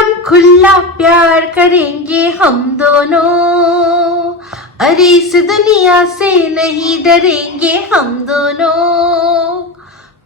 खुल्लम खुल्ला प्यार करेंगे हम दोनों अरे इस दुनिया से नहीं डरेंगे हम दोनों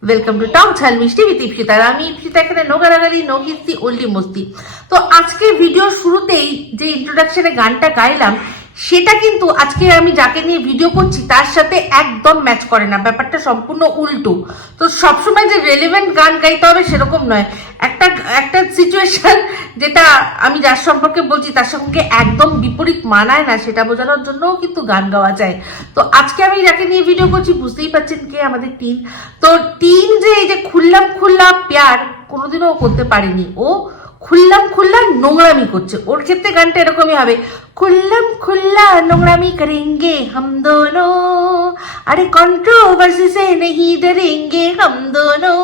ওয়েলকাম টু টক ঝাল মিষ্টি বিত ইপসিতার আমি ইপসিতা এখানে নোগারাগারি নগিস্তি ওল্ডি মস্তি তো আজকে ভিডিও শুরুতেই যে ইন্ট্রোডাকশনে গানটা গাইলাম সেটা কিন্তু আজকে আমি যাকে নিয়ে ভিডিও করছি, তার সাথে একদম ম্যাচ করে না। ব্যাপারটা সম্পূর্ণ উল্টো। তো সবসময় যে রেলিভেন্ট গান গাইতে হবে সেরকম নয়। একটা একটা সিচুয়েশন যেটা আমি যার সম্পর্কে বলছি, তার সঙ্গে একদম বিপরীত মানায় না, সেটা বোঝানোর জন্যও কিন্তু গান গাওয়া যায়। তো আজকে আমি যাকে নিয়ে ভিডিও করছি, বুঝতেই পারছেন কে আমাদের টিন তো টিন যে এই যে খুললাম খুল্লা প্যার, কোনোদিনও করতে পারেনি। ও খুললাম খুললাম নোংরামি করছে। ওর ক্ষেত্রে গানটা এরকমই হবে। খুললাম খুল্লা নোংরামি করেঙ্গে হাম দোনো। আরে কন্ট্রোভার্সি সে নেহি ডরেঙ্গে হাম দোনো।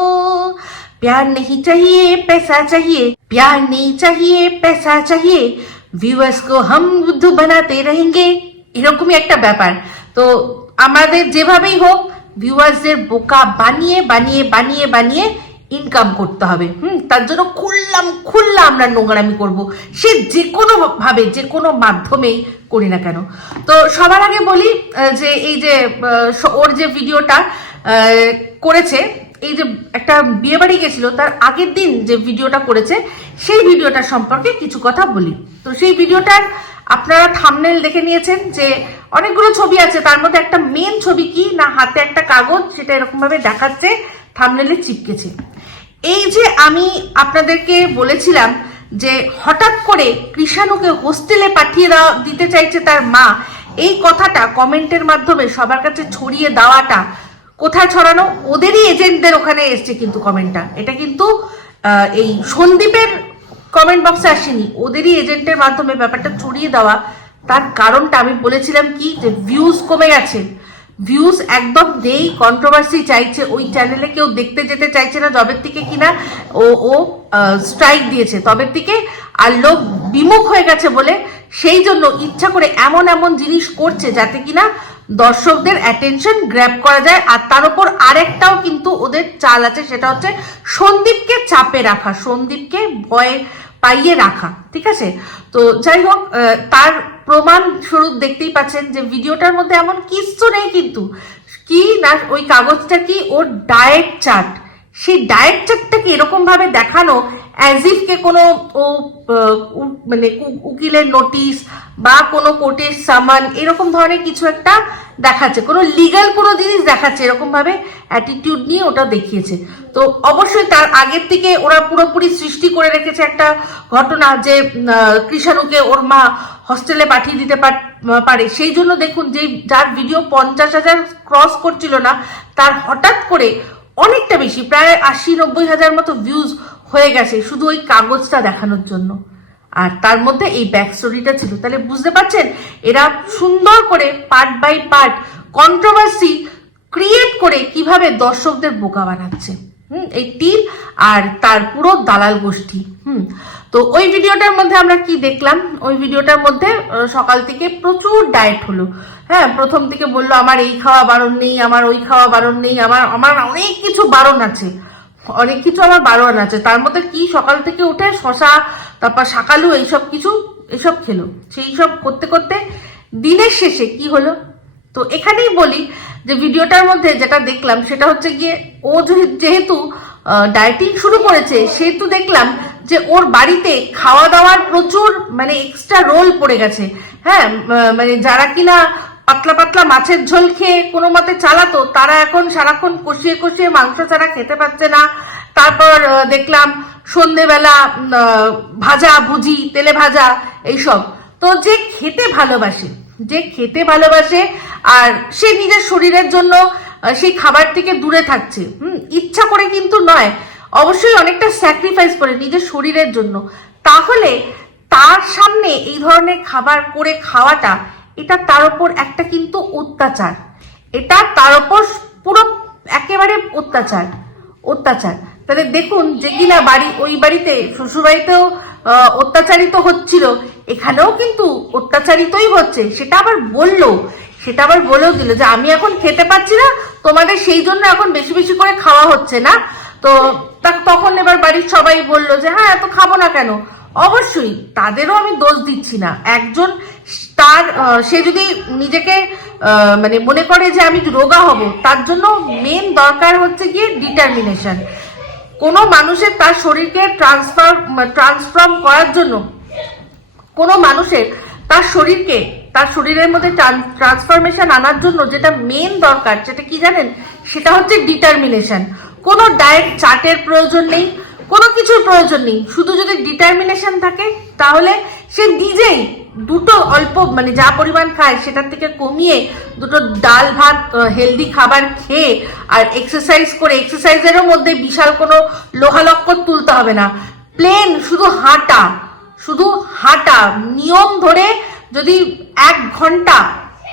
প্যার নেহি চাহিয়ে, পেসা চাহিয়ে, প্যার নেই চাহিয়ে, পেসা চাহিয়ে ভিউয়ার্স কো হাম বুদ্ধু বানাতে রহেঙ্গে। এরকমই একটা ব্যাপার। তো আমাদের যেভাবেই হোক ভিউয়ার্সদের বোকা বানিয়ে বানিয়ে বানিয়ে বানিয়ে ইনকাম করতে হবে। হুম, তার জন্য খুললাম খুললাম আমরা নোংরামি করব। সে যে কোনো ভাবে যে কোনো মাধ্যমেই করি না কেন। তো সবার আগে বলি যে এই যে ওর যে ভিডিওটা করেছে, এই যে একটা বিয়ে বাড়ি গেছিল, তার আগের দিন যে ভিডিওটা করেছে, সেই ভিডিওটা সম্পর্কে কিছু কথা বলি। তো সেই ভিডিওটার আপনারা থামনেল দেখে নিয়েছেন যে অনেকগুলো ছবি আছে, তার মধ্যে একটা মেন ছবি কি, না হাতে একটা কাগজ, সেটা এরকমভাবে দেখাচ্ছে থামনেলে চিপকেছে। এই যে আমি আপনাদেরকে বলেছিলাম যে হঠাৎ করে কৃষাণুকে হোস্টেলে পাঠিয়ে দেওয়া, দিতে চাইছে তার মা, এই কথাটা কমেন্টের মাধ্যমে সবার কাছে ছড়িয়ে দেওয়াটা কোথায় ছড়ানো? ওদেরই এজেন্টদের ওখানে এসছে কিন্তু কমেন্টটা। এটা কিন্তু এই সন্দীপের কমেন্ট বক্সে আসেনি। ওদেরই এজেন্টের মাধ্যমে ব্যাপারটা ছড়িয়ে দেওয়া, তার কারণটা আমি বলেছিলাম কি? যে ভিউজ কমে গেছে। ভিউজ একদম নেই কন্ট্রোভার্সি চাইছে, ওই চ্যানেলে কেউ দেখতে যেতে চাইছে না, জবের থেকে কিনা, ও ও স্ট্রাইক দিয়েছে। তবে থেকে আর লোক বিমুখ হয়ে গেছে বলে সেই জন্য ইচ্ছা করে এমন এমন জিনিস করছে যাতে কিনা দর্শকদের অ্যাটেনশন গ্র্যাব করা যায়। আর তার উপর আরেকটাও কিন্তু ওদের চাল আছে, সেটা হচ্ছে সন্দীপকে চাপে রাখা, সন্দীপকে ভয়ে পাইয়ে রাখা, ঠিক আছে? তো যাই হোক তার প্রমাণ স্বরূপ দেখতেই পাচ্ছেন যে ভিডিওটার মধ্যে এমন কিচ্ছু নেই কিন্তু কি না, ওই কাগজটা কি ওর ডায়েট চার্ট সেই ডায়েট চার্টটাকে এরকম ভাবে দেখানো অ্যাজ ইফ কে কোনো ও মানে উকিলের নোটিশ বা কোনো কোর্টের সামান এরকম ধরনের কিছু একটা দেখাচ্ছে, কোনো লিগাল কোনো জিনিস দেখাচ্ছে এরকম ভাবে অ্যাটিটিউড নিয়ে ওটা দেখিয়েছে। তো অবশ্যই তার আগের থেকে ওরা পুরোপুরি সৃষ্টি করে রেখেছে একটা ঘটনা যে কৃষাণুকে ওর মা হস্টেলে পাঠিয়ে দিতে পার- সেই জন্য দেখুন যে যার ভিডিও পঞ্চাশ হাজার ক্রস করছিল না, তার হঠাৎ করে অনেকটা বেশি, প্রায় আশি নব্বই হাজার মতো ভিউজ হয়ে গেছে শুধু ওই কাগজটা দেখানোর জন্য। আর তার মধ্যে এই ব্যাক স্টোরিটা ছিল। তাহলে বুঝতে পারছেন, এরা সুন্দর করে part by part controversy create করে কীভাবে দর্শকদের বোকা বানাচ্ছে। হুম, এই টিল আর তার পুরো দালাল গোষ্ঠী। হুম তো ওই ভিডিওটার মধ্যে আমরা কি দেখলাম? ওই ভিডিওটার মধ্যে সকাল থেকে প্রচুর ডায়েট হলো। হ্যাঁ প্রথম থেকে বলল, আমার এই খাওয়া বারণ নেই, আমার ওই খাওয়া বারণ নেই, আমার আমার অনেক কিছু বারণ আছে। অনেক কিছু আমার বারণ আছে। তার মধ্যে কি সকাল থেকে উঠে শশা, তারপর শাকালু, এইসব কিছু, এসব খেলো। সেই সব করতে করতে দিনের শেষে কি হলো? তো এখানেই বলি যে ভিডিওটার মধ্যে যেটা দেখলাম, সেটা হচ্ছে গিয়ে ও যেহে- যেহেতু ডায়েটিং শুরু করেছে, সেহেতু দেখলাম যে ওর বাড়িতে খাওয়া দাওয়ার প্রচুর মানে এক্সট্রা রোল পড়ে গেছে। হ্যাঁ মানে যারা কিনা পাতলা পাতলা মাছের ঝোল খেয়ে কোনো মতে চালাতো, তারা এখন সারাক্ষণ কষিয়ে কষিয়ে মাংস ছাড়া খেতে পারছে না। তারপর দেখলাম সন্ধেবেলা ভাজা, ভুজি, তেলে ভাজা, এইসব। তো যে খেতে ভালোবাসে, যে খেতে ভালোবাসে, আর সে নিজের শরীরের জন্য সেই খাবার থেকে দূরে থাকছে। হুম, ইচ্ছা করে কিন্তু নয়। অবশ্যই অনেকটা স্যাক্রিফাইস করে নিজের শরীরের জন্য। তাহলে তার সামনে এই ধরনের খাবার করে খাওয়াটা, এটা তার উপর একটা কিন্তু অত্যাচার। এটা তার উপর পুরো একেবারে অত্যাচার অত্যাচার। তাহলে দেখুন যে কিনা বাড়ি, ওই বাড়িতে, শ্বশুরবাড়িতেও অত্যাচারিত হচ্ছিল, এখানেও কিন্তু অত্যাচারিতই হচ্ছে। সেটা আবার বলল, সেটা আবার বলেও দিল যে, আমি এখন খেতে পাচ্ছি না, তোমাদের সেই জন্য এখন বেশি বেশি করে খাওয়া হচ্ছে না। তো তখন এবার বাড়ির সবাই বলল যে হ্যাঁ এত খাব না কেন? অবশ্যই তাদেরও আমি দোষ দিচ্ছি না। একজন তার সে যদি নিজেকে মানে মনে করে যে আমি রোগা হব, তার জন্য মেন দরকার হচ্ছে গিয়ে ডিটারমিনেশন কোনো মানুষের তার শরীরকে ট্রান্সফার ট্রান্সফর্ম করার জন্য কোনো মানুষের তার শরীরকে, তার শরীরের মধ্যে ট্রান্সফরমেশন আনার জন্য যেটা মেন দরকার যেটা কি জানেন? সেটা হচ্ছে ডিটারমিনেশন কোনো ডায়েট চার্টের প্রয়োজন নেই, কোনো কিছুর প্রয়োজন নেই। শুধু যদি ডিটারমিনেশন থাকে, তাহলে সে নিজেই দুটো অল্প মানে যা পরিমাণ খায়, সেটার থেকে কমিয়ে দুটো ডাল, ভাত হেলদি খাবার খেয়ে আর এক্সারসাইজ করে এক্সারসাইজেরও মধ্যে বিশাল কোনো লোহালক্কর তুলতে হবে না। প্লেন শুধু হাঁটা শুধু হাঁটা। নিয়ম ধরে যদি এক ঘণ্টা,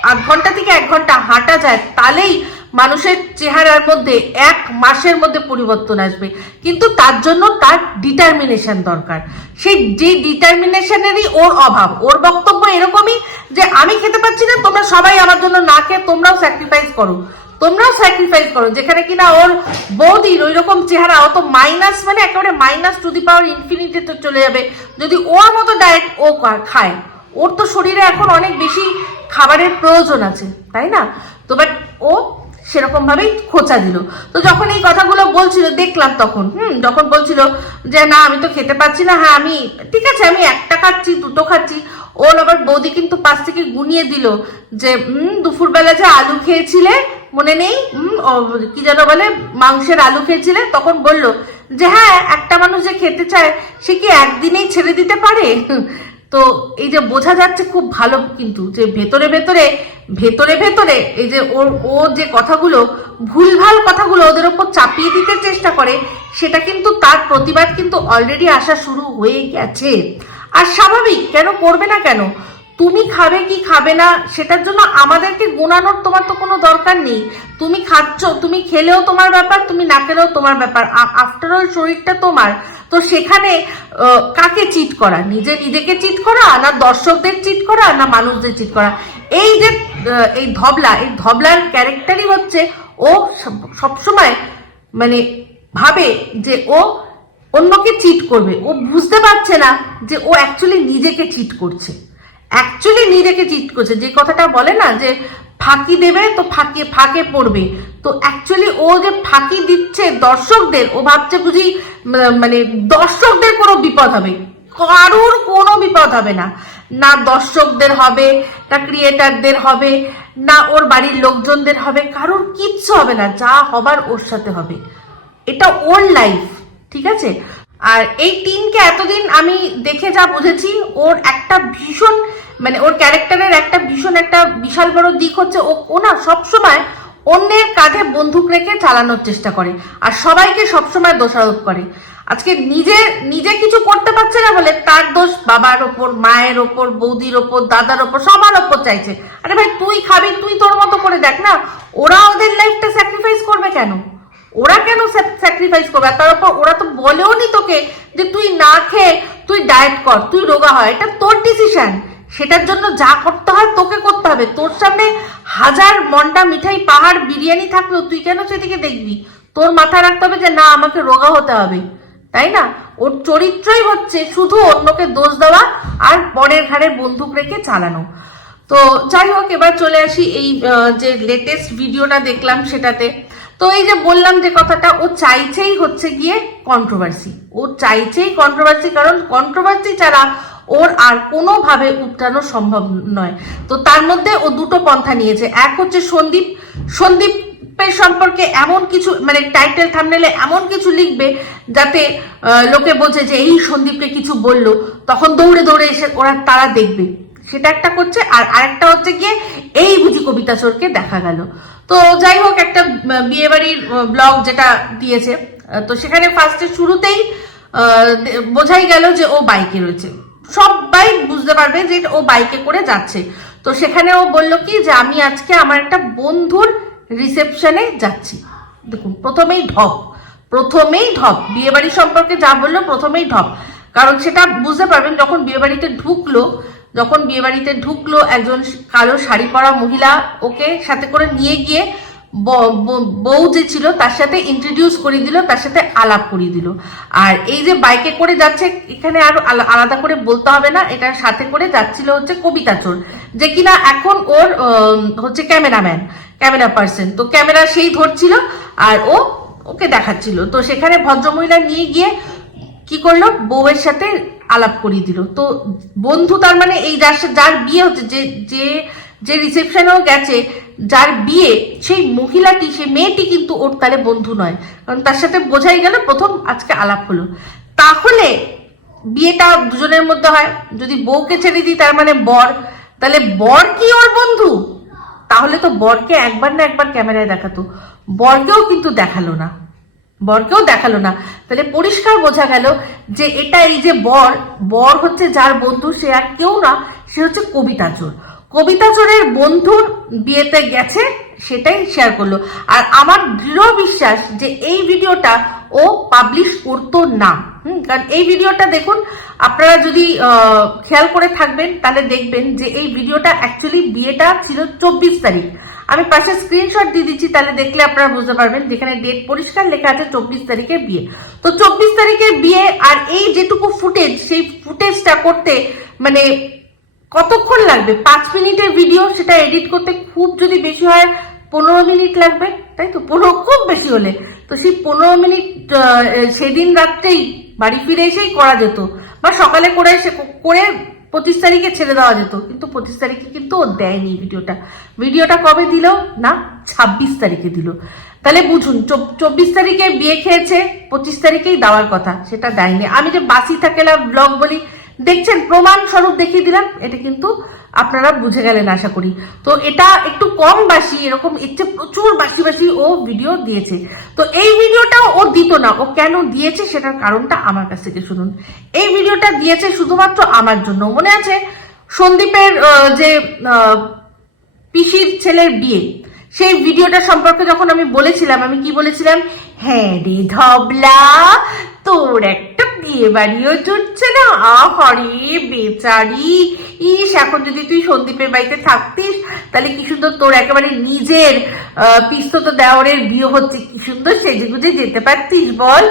আধ ঘণ্টা থেকে এক ঘণ্টা হাঁটা যায়, তাহলেই মানুষের চেহারার মধ্যে এক মাসের মধ্যে পরিবর্তন আসবে। কিন্তু তার জন্য তার ডিটারমিনেশন দরকার। সেই যে ডিটারমিনেশনেরই ওর অভাব। ওর বক্তব্য এরকমই যে, আমি খেতে পাচ্ছি না, তোমরা সবাই আমার জন্য না খেয়ে তোমরাও স্যাক্রিফাইস করো। তোমরাও স্যাক্রিফাইস করো। যেখানে কিনা ওর বৌদির ওই রকম চেহারা অত মাইনাস মানে একেবারে মাইনাস টু দি পাওয়ার ইনফিনিটিতে চলে যাবে। যদি ওর মতো ডায়েট ও খায়, ওর তো শরীরে এখন অনেক বেশি খাবারের প্রয়োজন আছে, তাই না? তো বাট ও সেরকম ভাবেই খোঁচা দিল। তো যখন এই কথাগুলো বলছিল, দেখলাম তখন, হুম, যখন বলছিল যে, না, আমি তো খেতে পাচ্ছি না হ্যাঁ আমি, ঠিক আছে, আমি একটা খাচ্ছি, দুটো খাচ্ছি। ওর আবার বৌদি কিন্তু পাশ থেকে গুনিয়ে দিল যে দুপুরবেলা যে আলু খেয়েছিলে, মনে নেই কি যেন বলে, মাংসের আলু খেয়েছিলে? তখন বলল যে হ্যাঁ একটা মানুষ যে খেতে চায়, সে কি একদিনেই ছেড়ে দিতে পারে? তো এই যে বোঝা যাচ্ছে খুব ভালো কিন্তু যে ভেতরে ভেতরে ভেতরে ভেতরে এই যে ওর, ও যে কথাগুলো, ভুলভাল কথাগুলো ওদের ওপর চাপিয়ে দিতে চেষ্টা করে, সেটা কিন্তু তার প্রতিবাদ কিন্তু অলরেডি আসা শুরু হয়ে গেছে। আর স্বাভাবিক, কেন করবে না কেন? তুমি খাবে কি খাবে না, সেটার জন্য আমাদেরকে গুণানোর তোমার তো কোনো দরকার নেই। তুমি খাচ্ছ, তুমি খেলেও তোমার ব্যাপার, তুমি না খেলেও তোমার ব্যাপার। আফটার অল শরীরটা তোমার। তো সেখানে কাকে চিট করা? নিজে নিজেকে চিট করা না দর্শকদের চিট করা না মানুষদের চিট করা? এই যে এই ধবলা, এই ধবলার ক্যারেক্টারই হচ্ছে ও সবসময় মানে ভাবে যে ও অন্যকে চিট করবে। ও বুঝতে পারছে না যে ও অ্যাকচুয়ালি নিজেকে চিট করছে। অ্যাকচুয়ালি নিজেকে চিট করছে। যে কথাটা বলে না যে ফাঁকি দেবে তো ফাঁকে ফাঁকে পড়বে। তো অ্যাকচুয়ালি ও যে ফাঁকি দিচ্ছে দর্শকদের, ও ভাবছে বুঝি মানে দর্শকদের কোনো বিপদ হবে। কারোর কোনো বিপদ হবে না। না দর্শকদের হবে, না ক্রিয়েটারদের হবে, না ওর বাড়ির লোকজনদের হবে, কারোর কিচ্ছু হবে না, যা হবার ওর সাথে হবে। এটা ওর লাইফ ঠিক আছে? আর এই টিমকে এতদিন আমি দেখে যা বুঝেছি, ওর একটা ভীষণ মানে ওর ক্যারেক্টারের একটা ভীষণ একটা বিশাল বড় দিক হচ্ছে ও না সবসময় অন্যের কাঁধে বন্দুক রেখে চালানোর চেষ্টা করে, আর সবাইকে সবসময় দোষারোপ করে। আজকে নিজে নিজে কিছু করতে পারছে না বলে তার দোষ বাবার ওপর, মায়ের ওপর, বৌদির ওপর, দাদার ওপর, সবার ওপর চাইছে। আরে ভাই, তুই খাবি, তুই তোর মতো করে দেখ না। ওরা ওদের লাইফটা স্যাক্রিফাইস করবে কেন? ওরা কেন স্যাক্রিফাইস করবে? তার উপর ওরা তো বলেও নি তোকে যে তুই না খেয়ে তুই ডায়েট কর, তুই রোগা হয় এটা তোর ডিসিশন সেটার জন্য যা করতে হয় তোকে করতে হবে। তোর সামনে হাজার মন্ডা মিঠাই, পাহাড়, বিরিয়ানি থাকলেও তুই কেন সেদিকে দেখবি? তোর মাথায় রাখতে হবে যে না, আমাকে রোগা হতে হবে। তাই না? ওর চরিত্রই হচ্ছে শুধু অন্যকে দোষ দেওয়া আর পরের ঘাড়ে বন্দুক রেখে চালানো। তো যাই হোক, এবার চলে আসি এই যে লেটেস্ট ভিডিওটা দেখলাম সেটাতে। তো এই যে বললাম যে কথাটা, ও চাইছেই হচ্ছে গিয়ে কন্ট্রোভার্সি ও চাইছেই কন্ট্রোভার্সি কারণ কন্ট্রোভার্সি ছাড়া ওর আর কোনোভাবে উত্তরানো সম্ভব নয়। তো তার মধ্যে ও দুটো পন্থা নিয়েছে। এক হচ্ছে সন্দীপ। সন্দীপের সম্পর্কে এমন কিছু মানে টাইটেল থামনেলে এমন কিছু লিখবে যাতে লোকে বলছে যে এই সন্দীপকে কিছু বলল। তখন দৌড়ে দৌড়ে এসে ওরা তারা দেখবে। সেটা একটা করছে, আর আরেকটা হচ্ছে গিয়ে এই বুঝি কবিতা চোরকে দেখা গেল। তো যাই হোক, একটা বিয়েবাড়ির ব্লগ যেটা দিয়েছে তো সেখানে ফার্স্টে শুরুতেই বোঝাই গেল যে ও বাইকে রয়েছে। সবাই বুঝতে পারবে যে ও বাইকে করে যাচ্ছে। তো সেখানে ও বলল কি যে, আমি আজকে আমার একটা বন্ধুর রিসেপশনে যাচ্ছি। দেখুন, প্রথমেই ঢপ প্রথমেই ঢপ বিয়ে বাড়ি সম্পর্কে যা বলল প্রথমেই ঢপ। কারণ সেটা বুঝতে পারবেন, যখন বিয়ে বাড়িতে ঢুকলো, যখন বিয়ে বাড়িতে ঢুকলো একজন কালো শাড়ি পরা মহিলা ওকে সাথে করে নিয়ে গিয়ে বউ যে ছিল তার সাথে ইন্ট্রোডিউস করিয়ে দিল, তার সাথে আলাপ করিয়ে দিল। আর এই যে বাইকে করে যাচ্ছে, এখানে আর আলা- আলাদা করে বলতে হবে না এটার সাথে করে যাচ্ছিল হচ্ছে কবিতা চোর, যে কিনা এখন ওর হচ্ছে ক্যামেরাম্যান। Camera person. তো ক্যামেরা সেই ধরছিল আর ও ওকে দেখাচ্ছিল। তো সেখানে ভদ্রমহিলা নিয়ে গিয়ে কি করল? বউয়ের সাথে আলাপ করিয়ে দিল। তো বন্ধু তার মানে এই যার যার বিয়ে হচ্ছে, যে যে যে রিসেপশনেও গেছে, যার বিয়ে, সেই মহিলাটি, সেই মেয়েটি কিন্তু ওর তাহলে বন্ধু নয়। কারণ তার সাথে বোঝাই গেল প্রথম আজকে আলাপ হলো। তাহলে বিয়েটা দুজনের মধ্যে হয়। যদি বউকে ছেড়ে দিই তার মানে বর, তাহলে বর কি ওর বন্ধু? তাহলে তো বরকে একবার না একবার ক্যামেরায় দেখাতো। বরকেও কিন্তু দেখাল না। বরকেও দেখাল না। তাহলে পরিষ্কার বোঝা গেল যে এটা এই যে বর বর হচ্ছে যার বন্ধু, সে আর কেউ না, সে হচ্ছে কবিতাচোর। কবিতাচোরের কবিতা চোরের বন্ধুর বিয়েতে গেছে সেটাই শেয়ার করল। আর আমার দৃঢ় বিশ্বাস যে এই ভিডিওটা ও পাবলিশ করতো না। কারণ এই ভিডিওটা দেখুন, আপনারা যদি খেয়াল করে থাকবেন, তাহলে দেখবেন যে এই ভিডিওটা অ্যাকচুয়ালি বিয়েটা ছিল চব্বিশ তারিখ। আমি পাশে স্ক্রিনশট দিয়ে দিচ্ছি, তাহলে দেখলে আপনারা বুঝতে পারবেন যেখানে ডেট পরিষ্কার লেখা আছে চব্বিশ তারিখের বিয়ে। তো চব্বিশ তারিখের বিয়ে আর এই যেটুকু ফুটেজ সেই ফুটেজটা করতে মানে কতক্ষণ লাগবে? পাঁচ মিনিটের ভিডিও সেটা এডিট করতে খুব যদি বেশি হয় পনেরো মিনিট লাগবে, তাই তো? পনেরো, খুব বেশি হলে। তো সেই পনেরো মিনিট সেদিন রাত্রেই বাড়ি ফিরে এসেই করা যেত। বা সকালে করে এসে করে পঁচিশ তারিখে ছেড়ে দেওয়া যেত। কিন্তু পঁচিশ তারিখে কিন্তু ও দেয়নি ভিডিওটা। ভিডিওটা কবে দিল? না, ছাব্বিশ তারিখে দিল। তাহলে বুঝুন, চব- চব্বিশ তারিখে বিয়ে খেয়েছে, পঁচিশ তারিখেই দেওয়ার কথা, সেটা দেয়নি। আমি যে বাসি থাকেলা ব্লগ বলি দেখছেন প্রমাণ স্বরূপ দেখিয়ে দিলাম। এটা কিন্তু আপনারা বুঝে গেলেন, আশা করি। তো এটা একটু কম বাসি এরকম ইচ্ছে প্রচুর বাসি বাসি ও ভিডিও দিয়েছে। তো এই ভিডিওটাও ও দিত না, ও কেন দিয়েছে সেটার কারণটা আমার কাছ থেকে শুনুন। এই ভিডিওটা দিয়েছে শুধুমাত্র আমার জন্য। মনে আছে সন্দীপের যে পিসির ছেলের বিয়ে? সেই ভিডিওটা সম্পর্কে যখন আমি বলেছিলাম, আমি কি বলেছিলাম? হ্যাঁ রে ধবলা, তোর একটা বিয়ে বাড়িও জুটছে না আহরে বেচারি। ইস, এখন যদি তুই সন্দীপের বাড়িতে থাকতিস, তাহলে কি সুন্দর তোর একেবারে নিজের পিস্তত দেওয়ারের বিয়ে হচ্ছে। কি সুন্দর সেজে গুজে যেতে পারতিস, বল।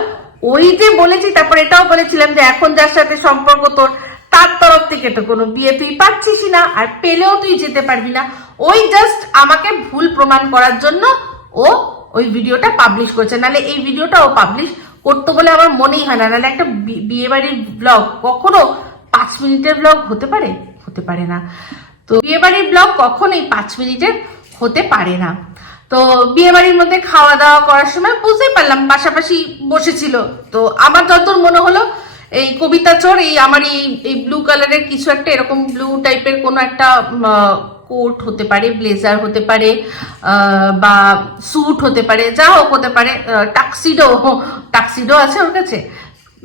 ওই যে বলেছি, তারপর এটাও বলেছিলাম যে এখন যার সাথে সম্পর্ক তোর, তার তরফ থেকে তো কোনো বিয়ে তুই পাচ্ছিস না, আর পেলেও তুই যেতে পারবি না। ওই জাস্ট আমাকে ভুল প্রমাণ করার জন্য ও ওই ভিডিওটা পাবলিশ করছে। নাহলে এই ভিডিওটা ও পাবলিশ করতো বলে আমার মনেই হয় না। নাহলে একটা বিয়ে বাড়ির ব্লগ কখনো পাঁচ মিনিটের ব্লগ হতে পারে? হতে পারে না। তো বিয়ে বাড়ির ব্লগ কখনোই পাঁচ মিনিটের হতে পারে না। তো বিয়ে বাড়ির মধ্যে খাওয়া দাওয়া করার সময় বুঝতেই পারলাম, পাশাপাশি বসেছিল। তো আমার যতদূর মনে হলো, এই কবিতা চোর, এই আমার এই এই ব্লু কালারের কিছু একটা এরকম ব্লু টাইপের কোনো একটা কোট হতে পারে, ব্লেজার হতে পারে বা স্যুট হতে পারে, যা হোক হতে পারে টাক্সিডো টাক্সিডো আছে ওর কাছে।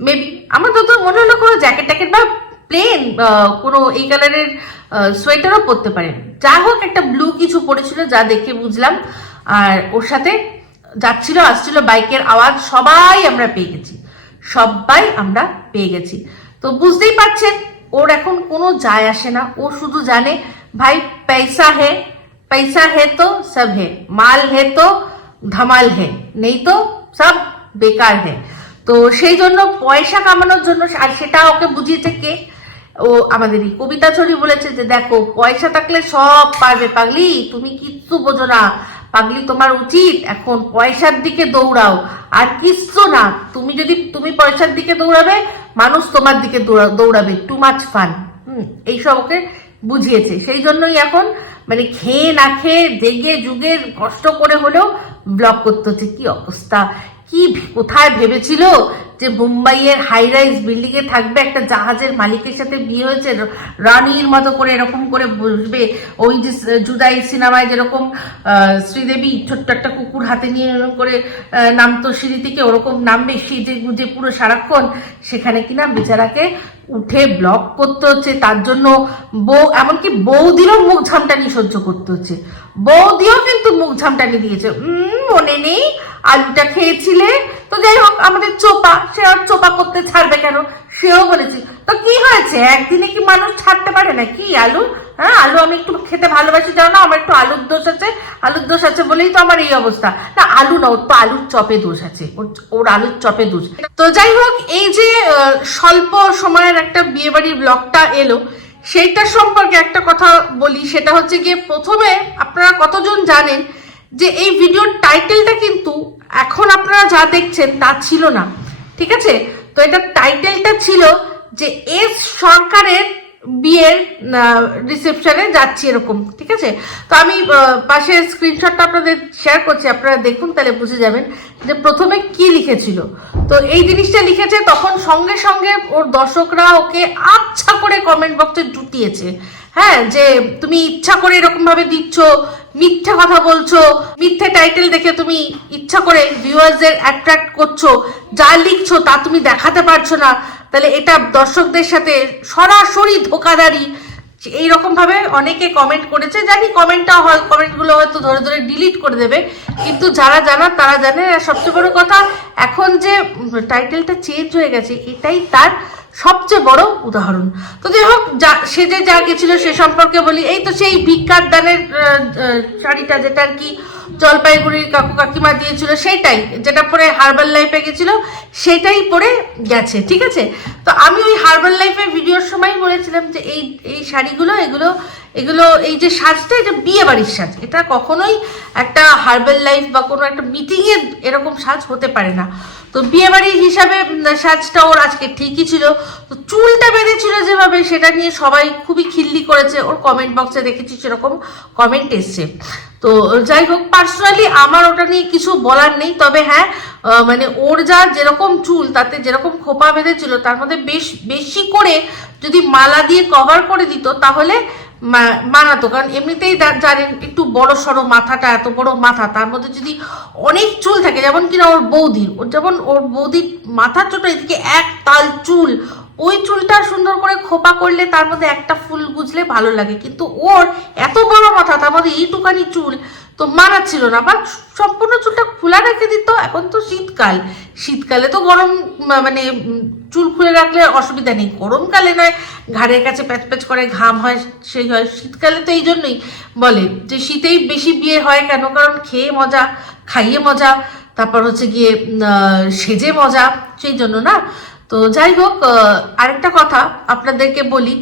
মেবি আমার যত মনে হলো কোনো জ্যাকেট ট্যাকেট বা প্লেন কোনো এই কালারের সোয়েটারও পরতে পারে। যা হোক একটা ব্লু কিছু পরেছিল, যা দেখে বুঝলাম। আর ওর সাথে যাচ্ছিল, আসছিল বাইকের আওয়াজ, সবাই আমরা পেয়ে গেছি। সবাই আমরা পেয়ে গেছি। তো বুঝতেই পারছেন, ওর এখন কোনো যায় আসে না। ও শুধু জানে ভাই পয়সা হে पैसा है तो सब है माल है तो धमाल है नहीं तो সব বেকার है তো সেই জন্য পয়সা কামানোর জন্য আর সেটা ওকে বুঝিয়েছে কে ও আমাদের এই কবিতা ছড়ি বলেছে যে দেখো পয়সা থাকলে সব পারবে পাগলি তুমি কিচ্ছু বোঝো না পাগলি তোমার উচিত এখন পয়সার দিকে দৌড়াও আর কিচ্ছু না তুমি যদি তুমি পয়সার দিকে দৌড়াবে মানুষ তোমার দিকে দৌড়া- দৌড়াবে টু মাচ ফান হুম এইসব ওকে বুঝিয়েছে। সেই জন্যই এখন মানে খেয়ে না খেয়ে জেগে যুগে কষ্ট করে হলেও ব্লক করতে হচ্ছে। কি অবস্থা? কি কোথায় ভেবেছিল যে মুম্বাইয়ের হাই রাইজ বিল্ডিং এ থাকবে একটা জাহাজের মালিকের সাথে বিয়ে হয়েছে? রানীর মতো করে এরকম করে বসবে। ওই যে জুদাই সিনেমায় যেরকম শ্রীদেবী ছোট্ট একটা কুকুর হাতে নিয়ে এরকম করে নামতো সিঁড়ি থেকে ওরকম নামবে সেজে গুজে পুরো সারাক্ষণ, সেখানে কিনা বেচারাকে উঠে ব্লক করতে হচ্ছে। তার জন্য বউ এমনকি বৌদিরও মুখ ঝামটানি সহ্য করতে হচ্ছে। বৌদিও কিন্তু মুখ ঝামটাকে দিয়েছে। মনে নেই, আলুটা খেয়েছিলে? তো যাই হোক, আমাদের চোপা, সে আর চোপা করতে ছাড়বে কেন? সেও বলেছে, তো কি হয়েছে? একদিনে কি মানুষ ছাড়তে পারে না কি আলু? হ্যাঁ আলু আমি একটু খেতে ভালোবাসি, জানো না? আমার একটু আলুর দোষ আছে। আলুর দোষ আছে বলেই তো আমার এই অবস্থা। না, আলু না, ওর তো আলুর চপে দোষ আছে। ওর- আলুর চপে দোষ। তো যাই হোক, এই যে স্বল্প সময়ের একটা বিয়ে বাড়ির ব্লগটা এলো সেইটার সম্পর্কে একটা কথা বলি, সেটা হচ্ছে গিয়ে প্রথমে আপনারা কতজন জানেন যে এই ভিডিওর টাইটেলটা কিন্তু এখন আপনারা যা দেখছেন তা ছিল না, ঠিক আছে? তো এটা টাইটেলটা ছিল যে এস সরকারের বিয়ের রিসেপশনে যাচ্ছি এরকম, ঠিক আছে? তো আমি পাশে স্ক্রিনশটটা আপনাদের শেয়ার করছি, আপনারা দেখুন, তাহলে বুঝে যাবেন যে প্রথমে কি লিখেছিল। তো এই জিনিসটা লিখেছে তখন সঙ্গে সঙ্গে ওর দর্শকরা ওকে আচ্ছা করে কমেন্ট বক্সে জুটিয়েছে। হ্যাঁ যে তুমি ইচ্ছা করে এরকম ভাবে দিচ্ছ, মিথ্যে কথা বলছো, মিথ্যে টাইটেল দেখে তুমি ইচ্ছা করে ভিউয়ার্সদের অ্যাট্রাক্ট করছ, যা লিখছো তা তুমি দেখাতে পারছ না, তাহলে এটা দর্শকদের সাথে সরাসরি ধোকাদারি এইরকম ভাবে অনেকে কমেন্ট করেছে, জানি কমেন্টটা হয় কমেন্টগুলো হয়তো ধরে ধরে ডিলিট করে দেবে, কিন্তু যারা জানা তারা জানে, আর সবচেয়ে বড় কথা, এখন যে টাইটেলটা চেঞ্জ হয়ে গেছে, এটাই তার সবচেয়ে বড় উদাহরণ। তো যাই হোক, যা, সে যে যা গেছিল সে সম্পর্কে বলি। এই তো সেই ভিক্ষার দানের শাড়িটা যেটা আর কি জলপাইগুড়ির কাকু কাকিমা দিয়েছিল সেটাই যেটা পরে হার্বাল লাইফে গেছিল, সেটাই পরে গেছে, ঠিক আছে? তো আমি ওই হার্বাল লাইফের ভিডিওর সময় বলেছিলাম যে এই এই শাড়িগুলো, এগুলো এগুলো, এই যে সাজটা, এটা বিয়ে বাড়ির সাজ। এটা কখনোই একটা হার্বাল লাইফ বা কোনো একটা মিটিংয়ে এরকম সাজ হতে পারে না। তো বিয়ে বাড়ির হিসাবে সাজটা ওর আজকে ঠিকই ছিল। তো চুলটা বেঁধেছিল যেভাবে, সেটা নিয়ে সবাই খুবই খিল্লি করেছে। ওর কমেন্ট বক্সে দেখেছি সেরকম কমেন্ট এসছে। তো যাই হোক পার্সোনালি আমার ওটা নিয়ে কিছু বলার নেই। তবে হ্যাঁ মানে ওর যা যেরকম চুল, তাতে যেরকম খোপা বেঁধেছিল, তার মধ্যে বেশ, বেশি করে যদি মালা দিয়ে কভার করে দিত, তাহলে মানাতো কারণ এমনিতেই জানেন একটু বড় সড়ো মাথাটা, এত বড় মাথা, তার মধ্যে যদি অনেক চুল থাকে, যেমন কিনা ওর বৌদির, ওর যেমন ওর বৌদির মাথার ছোট এদিকে এক তাল চুল, ওই চুলটা সুন্দর করে খোপা করলে তার মধ্যে একটা ফুল গুজলে ভালো লাগে। কিন্তু ওর এত বড় মাথা, তার মধ্যে এইটুকানি চুল তো মারা ছিল না। বা সম্পূর্ণ চুলটা খোলা রেখে দিত। এখন তো শীতকাল। শীতকালে তো গরম মানে চুল খুলে রাখলে অসুবিধা নেই। গরমকালে নয় ঘাড়ের কাছে প্যাচ প্যাচ করে ঘাম হয়, সেই হয়। শীতকালে তো এই জন্যই বলে যে শীতেই বেশি বিয়ে হয় কেন? কারণ খেয়ে মজা, খাইয়ে মজা, তারপর হচ্ছে গিয়ে সেজে মজা, সেই জন্য না তো যাই হোক আরেকটা কথা আপনাদেরকে বলি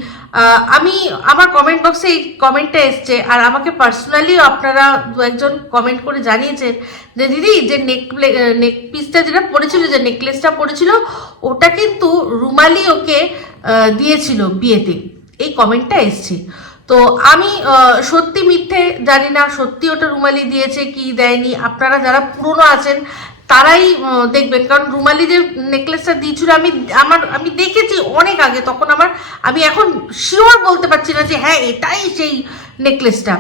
আমি আমার কমেন্ট বক্সে এই কমেন্টটা এসছে, আর আমাকে পার্সোনালি আপনারা দু একজন কমেন্ট করে জানিয়েছেন যে, দিদি, যে নেক নেক পিসটা যেটা পড়েছিল, যে নেকলেসটা পড়েছিল, ওটা কিন্তু রুমালি ওকে দিয়েছিল বিয়েতে। এই কমেন্টটা এসছে। তো আমি সত্যি মিথ্যে জানি না, সত্যি ওটা রুমালি দিয়েছে কি দেয়নি, আপনারা যারা পুরনো আছেন তারাই দেখবেন কারণ রুমালি যে নেকলেসটা দিয়েছিল, আমি আমার, আমি দেখেছি অনেক আগে, তখন আমার, আমি এখন শিওর বলতে পারছি না যে হ্যাঁ এটাই সেই নেকলেসটা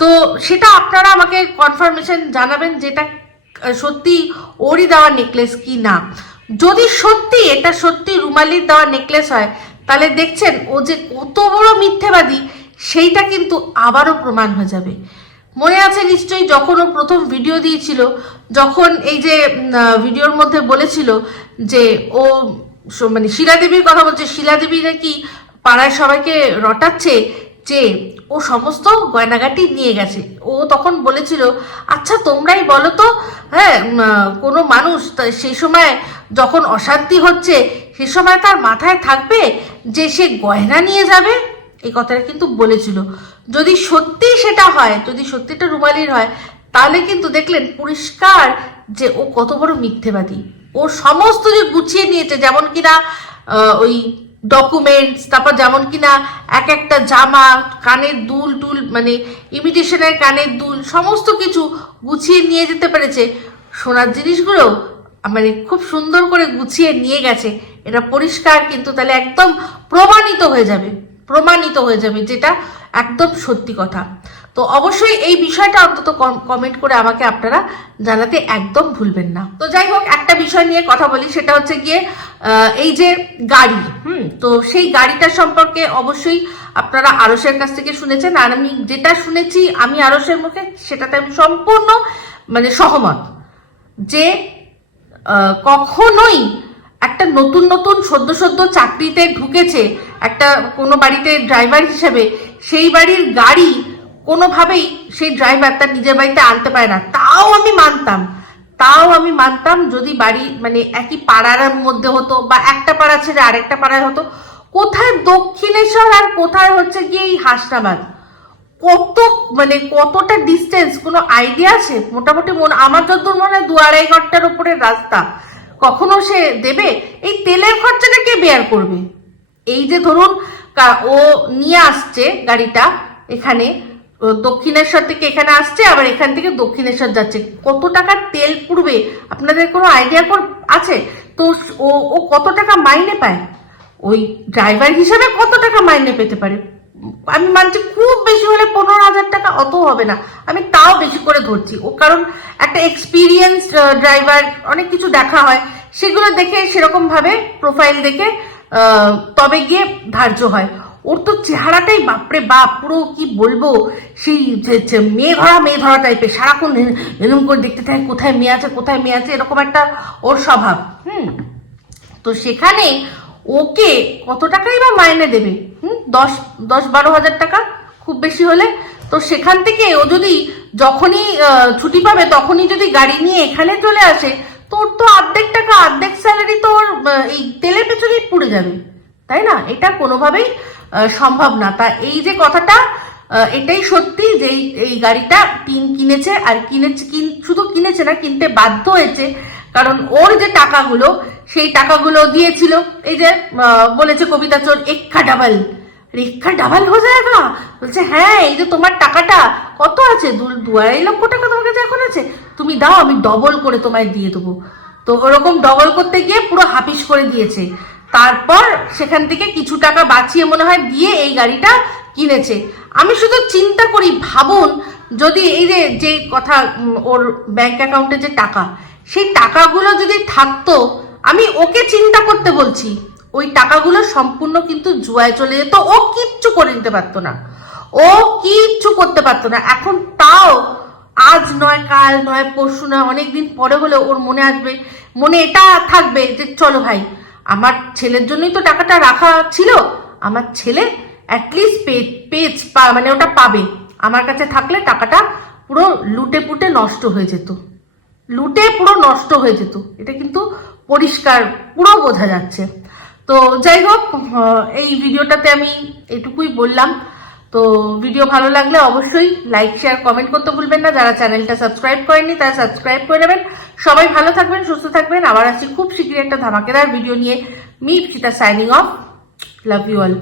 তো সেটা আপনারা আমাকে কনফার্মেশন জানাবেন যেটা সত্যি ওরই দেওয়া নেকলেস কি না। যদি সত্যি এটা সত্যি রুমালির দেওয়া নেকলেস হয়, তাহলে দেখছেন ও যে কত বড় মিথ্যেবাদী, সেইটা কিন্তু আবারও প্রমাণ হয়ে যাবে। মনে আছে নিশ্চয়ই যখন ও প্রথম ভিডিও দিয়েছিল যখন এই যে ভিডিওর মধ্যে বলেছিল যে ও মানে শিলাদেবীর কথা বলছে শিলাদেবী নাকি পাড়ায় সবাইকে রটাচ্ছে যে ও সমস্ত গয়নাগাটি নিয়ে গেছে। ও তখন বলেছিল আচ্ছা তোমরাই বলো তো হ্যাঁ কোনো মানুষ সেই সময় যখন অশান্তি হচ্ছে, সে সময় তার মাথায় থাকবে যে সে গয়না নিয়ে যাবে? এই কথাটা কিন্তু বলেছিল। যদি সত্যি সেটা হয়, যদি সত্যিটা রুমালির হয় তাহলে কিন্তু দেখলেন পরিষ্কার যে ও কত বড় মিথ্যেবাদী। ও সমস্ত যে গুছিয়ে নিয়েছে, যেমন কিনা ওই ডকুমেন্টস তারপর যেমন কিনা এক একটা জামা, কানের দুল টুল মানে ইমিটেশনের কানের দুল, সমস্ত কিছু গুছিয়ে নিয়ে যেতে পেরেছে। সোনার জিনিসগুলো মানে খুব সুন্দর করে গুছিয়ে নিয়ে গেছে। এটা পরিষ্কার কিন্তু তাহলে একদম প্রমাণিত হয়ে যাবে। প্রমাণিত হয়ে যাবে যেটা একদম সত্যি কথা। তো অবশ্যই এই বিষয়টা অন্তত কমেন্ট করে আমাকে আপনারা জানাতে একদম ভুলবেন না। তো যাই হোক, একটা বিষয় নিয়ে কথা বলি, সেটা হচ্ছে গিয়ে এই যে গাড়ি, হুম, তো সেই গাড়িটার সম্পর্কে অবশ্যই আপনারা আরসের কাছ থেকে শুনেছেন, আর আমি যেটা শুনেছি, আমি আরসের মুখে, সেটাতে আমি সম্পূর্ণ মানে সহমত যে কখনোই একটা নতুন নতুন সদ্য সদ্য চাকরিতে ঢুকেছে একটা কোনো বাড়িতে ড্রাইভার হিসেবে, সেই বাড়ির গাড়ি কোনোভাবেই সেই ড্রাইভার তার নিজের বাড়িতে আনতে পারে না। তাও আমি মানতাম। তাও আমি মানতাম যদি বাড়ি মানে একই পাড়ার মধ্যে হতো বা একটা পাড়া ছেড়ে আরেকটা পাড়ায় হতো, কোথায় দক্ষিণেশ্বর আর কোথায় হচ্ছে গিয়ে এই হাসনাবাদ? কত মানে কতটা ডিস্টেন্স কোনো আইডিয়া আছে? মোটামুটি মনে, আমার যতদূর মনে হয় দু আড়াই ঘণ্টার উপরে রাস্তা। কখনো সে দেবে? এই তেলের খরচাটা কে বেয়ার করবে? এই যে ধরুন ও নিয়ে আসছে গাড়িটা এখানে দক্ষিণেশ্বর থেকে এখানে আসছে, আবার এখান থেকে দক্ষিণেশ্বর যাচ্ছে। কত টাকার তেল পুড়বে? আপনাদের কোনো আইডিয়া আছে? তো ও ও কত টাকা মাইনে পায়? ওই ড্রাইভার হিসাবে কত টাকা মাইনে পেতে পারে? আমি মানছি খুব বেশি হলে পনেরো হাজার টাকা অত হবে না। আমি তাও বেশি করে ধরছি। ও কারণ একটা এক্সপিরিয়েন্স ড্রাইভার অনেক কিছু দেখা হয়। সেগুলো দেখে সেরকম ভাবে প্রোফাইল দেখে তবে গিয়ে ধার্য হয়। ওর তো চেহারাটাই বাপরে বাপ, পুরো কি বলব? সেই মেয়ে ধরা মেয়ে ধরা টাইপের সারাক্ষণ এরকম করে দেখতে থাকে, কোথায় মেয়ে আছে, কোথায় মেয়ে আছে, এরকম একটা ওর স্বভাব। হুম? তো সেখানে ওকে কত টাকাই বা মাইনে দেবে? হুম? দশ দশ বারো হাজার টাকা, খুব বেশি হলে। তো সেখান থেকে ও যদি যখনই ছুটি পাবে, তখনই যদি গাড়ি নিয়ে এখানে চলে আসে তোর তো অর্ধেক টাকা, অর্ধেক স্যালারি তো ওর এই তেলের পেছনেই পুড়ে যাবে। তাই না? এটা কোনোভাবেই সম্ভব না। তা এই যে কথাটা এটাই সত্যি যে এই- গাড়িটা টিন কিনেছে আর কিনেছে, কিন- শুধু কিনেছে না, কিনতে বাধ্য হয়েছে। কারণ ওর যে টাকাগুলো, সেই টাকাগুলো দিয়েছিল। এই যে বলেছে কবিতা চোর, এক্কা ডাবল। রেখা ডাবল হয়ে যায় না বলছে হ্যাঁ এই যে তোমার টাকাটা, কত আছে? দু আড়াই লক্ষ টাকা তোমার কাছে এখন আছে। তুমি দাও, আমি ডবল করে তোমায় দিয়ে দেবো। তো ওরকম ডবল করতে গিয়ে পুরো হাফিস করে দিয়েছে। তারপর সেখান থেকে কিছু টাকা বাঁচিয়ে মনে হয় দিয়ে এই গাড়িটা কিনেছে। আমি শুধু চিন্তা করি, ভাবুন, যদি এই যে যে কথা ওর ব্যাংক অ্যাকাউন্টে যে টাকা, সেই টাকাগুলো যদি থাকতো, আমি ওকে চিন্তা করতে বলছি। ওই টাকাগুলো সম্পূর্ণ কিন্তু জুয়ায় চলে যেত, ও কিচ্ছু করে নিতে পারতো না। ও কিচ্ছু করতে পারতো না। এখন তাও, আজ নয়, কাল নয়, পরশু নয়, অনেকদিন পরে হলে ওর মনে আসবে। মনে এটা থাকবে যে, চলো ভাই আমার ছেলের জন্যই তো টাকাটা রাখা ছিল। আমার ছেলে অ্যাটলিস্ট পেজ মানে ওটা পাবে। আমার কাছে থাকলে টাকাটা পুরো লুটে পুটে নষ্ট হয়ে যেত। লুটে পুরো নষ্ট হয়ে যেত। এটা কিন্তু পরিষ্কার, পুরো বোঝা যাচ্ছে। তো যাই হোক এই ভিডিওটাতে আমি এটুকুই বললাম। তো ভিডিও ভালো লাগলে অবশ্যই লাইক শেয়ার কমেন্ট করতে ভুলবেন না। যারা চ্যানেলটা সাবস্ক্রাইব করেননি, তারা সাবস্ক্রাইব করে নেবেন। সবাই ভালো থাকবেন, সুস্থ থাকবেন। আবার আসছি খুব শীঘ্রই একটা ধামাকেদার ভিডিও নিয়ে। Me Sita signing off love you all